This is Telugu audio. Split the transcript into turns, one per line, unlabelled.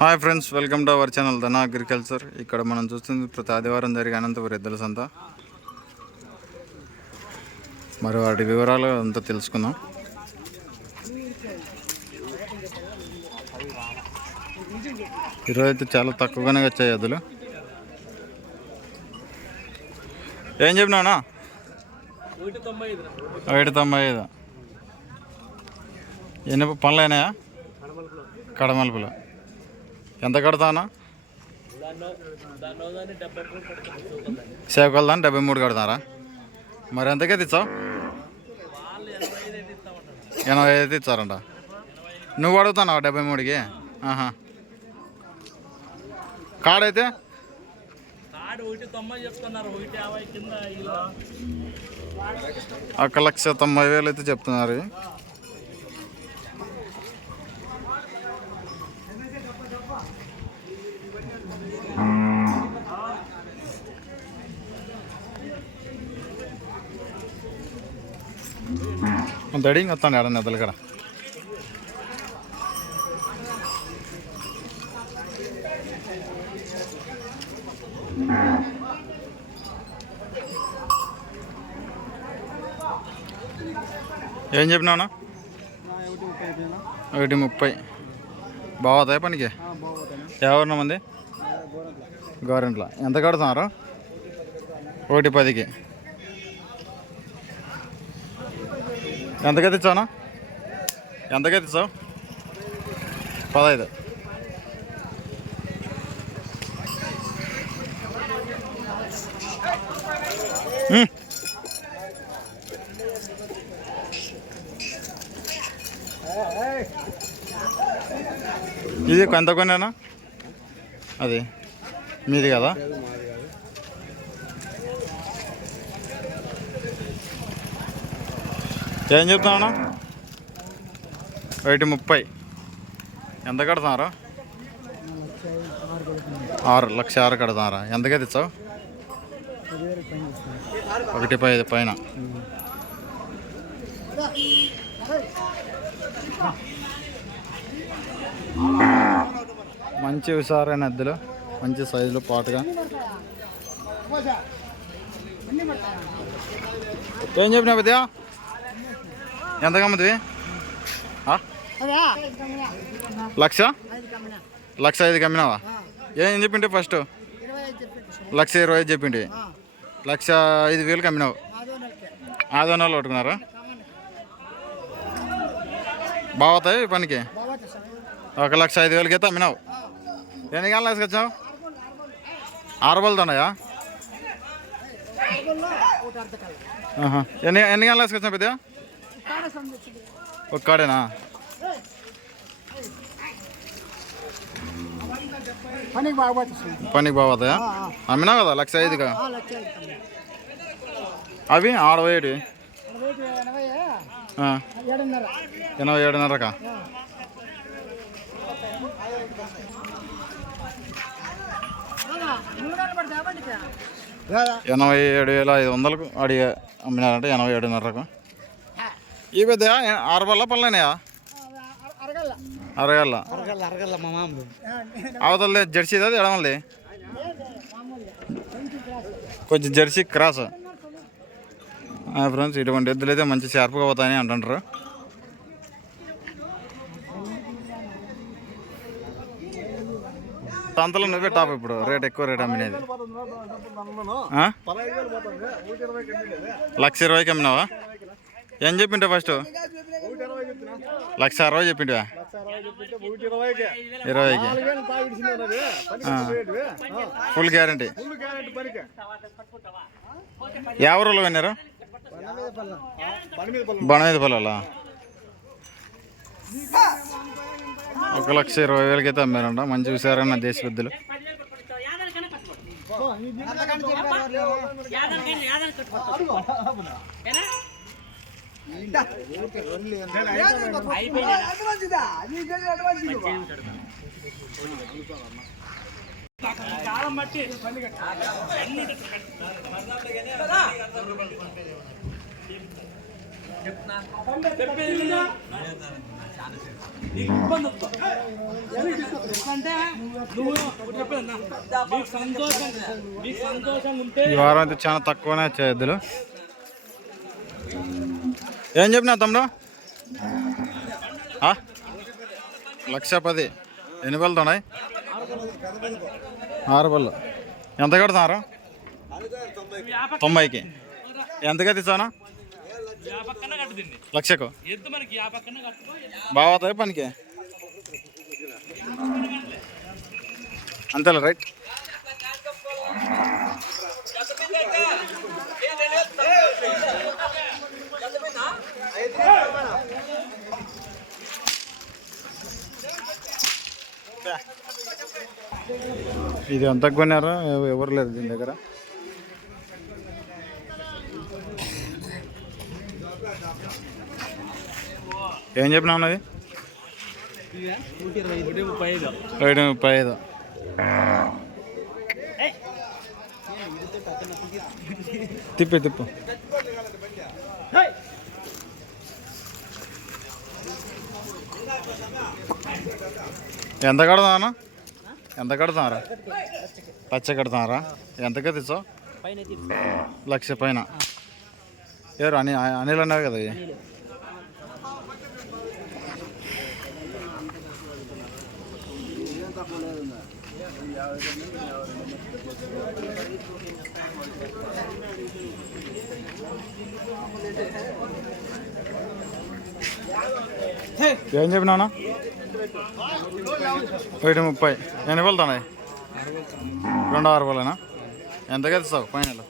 Hi friends welcome to our channel Dhana agriculture. ఇక్కడ మనం చూస్తుంది ప్రతి ఆదివారం జరిగే అనంతపురం ఎద్దుల సంత. మరి వాటి వివరాలు అంతా తెలుసుకుందాం. ఈరోజు అయితే చాలా తక్కువగానే వచ్చాయి ఎద్దులు. ఏం చెప్పినానా ఒకటి తొంభై ఐదు. ఎన్ని పనులు అయినాయా? కడమలుపులు. ఎంత కడతానా? సేవకొల్దాన్ని డెబ్బై మూడు కడతారా? మరి ఎంతకే తెచ్చావు? ఎనభై ఐదు ఇచ్చారంట నువ్వు అడుగుతున్నావా డెబ్బై మూడుకి? ఆహా. కాడైతే?
కార్డు
ఒక లక్ష తొంభై వేలు అయితే చెప్తున్నారు. దడి వస్తాను ఎడ నెదలు కూడా ఏం చెప్పినా ఒకటి ముప్పై బాగుతాయి పనికి ఎవరిన మంది గవర్నమెంట్లో ఎంత కడుతున్నారు ఒకటి పదికి ఎంతకైతే ఇచ్చావునా? ఎంతకైతే ఇచ్చావు? పదహైదు. ఇది ఎంత కొన్నానా? అది. మీది కదా? ఏం చెప్తామన్నా ఒకటి ముప్పై. ఎంత కడతారా ఆరు లక్ష ఆరు కడతారా ఎంతకే తెచ్చావు? ఒకటి పై పైన. మంచి హుషారైన ఎద్దులు మంచి సైజులో పాటుగా ఏం చెప్పినా పెద్దయా ఎంత కమ్మది లక్ష? లక్ష ఐదు కమ్మినావా ఏం చెప్పింటే ఫస్ట్? లక్ష ఇరవై ఐదు చెప్పిండి లక్ష ఐదు వేలు కమ్మినావు ఆదోనాలు పట్టుకున్నారా బాగుతాయి పనికి? ఒక లక్ష ఐదు వేలకి అయితే అమ్మినావు ఎన్ని గంటలు వేసుకొచ్చావు ఆరుబలతో ఉన్నాయా? ఎన్ని ఎన్ని గంటలు వేసుకొచ్చావు పెద్ద? ఒక్కడేనా
పనికి బాగా
పనికి అమ్మినావు కదా లక్ష ఐదుగా అవి ఆ,
ఏడున్నర.
ఎనభై ఏడున్నరకా ఎనభై ఏడు వేల ఐదు వందలకు అడిగి అమ్మినారంటే ఎనభై ఏడున్నరకు. ఈ పెద్ద ఆరు పళ్ళ పళ్ళనేయా
అరగల్ల.
జెర్సీది అది ఎడమలది? కొంచెం జెర్సీ క్రాస్. ఫ్రెండ్స్ ఇటువంటి ఎద్దులు అయితే మంచి షార్ప్గా పోతాయని అంటుంటారు సంతలో నువ్వే టాప్ ఇప్పుడు రేట్ ఎక్కువ రేట్ అమ్మినది? లక్ష ఇరవైకి అమ్మినావా? ఏం చెప్పిండు ఫస్ట్ లక్ష అరవై చెప్పిండు ఇరవైకి. ఫుల్ గ్యారంటీ ఎవరు విన్నారు బణమీద పొలాలా ఒక లక్ష ఇరవై వేలకి అయితే అమ్మారంట. మంచి విచారణ దేశ పెద్దలు.
కాలం బట్టి ఉంటే
ఈ వారం అయితే చాలా తక్కువనే వచ్చాయి ఎద్దులు ఏం చెప్పినా తమ్ముడు? లక్ష పది ఎన్ని పళ్ళు ఉన్నాయి? ఆరు పళ్ళు. ఎంత కడుతున్నారు? తొంభైకి. ఎంతగా తీసానా లక్షకు. బాగా పనికి? అంతేలే రైట్? ఇది ఎంత కొన్నారా? ఎవరు లేదు దీని దగ్గర? ఏం చెప్పినా ఉన్నది
ఒకటి ముప్పై ఐదు.
ముప్పై ఐదు తిప్పి తిప్పు. ఎంత కడతానా ఎంత కడతారా? పచ్చ కడతారా? ఎంతగా తెచ్చావు లక్ష పైన. ఎవరు అని అనిల్ అన్నావు కదా ఏం చెప్పినావునా ఒకటి ముప్పై. ఎన్ని వెళ్తున్నాయి రెండు ఆరు వేలేనా? ఎంతగా ఇస్తావు ఫైనల్.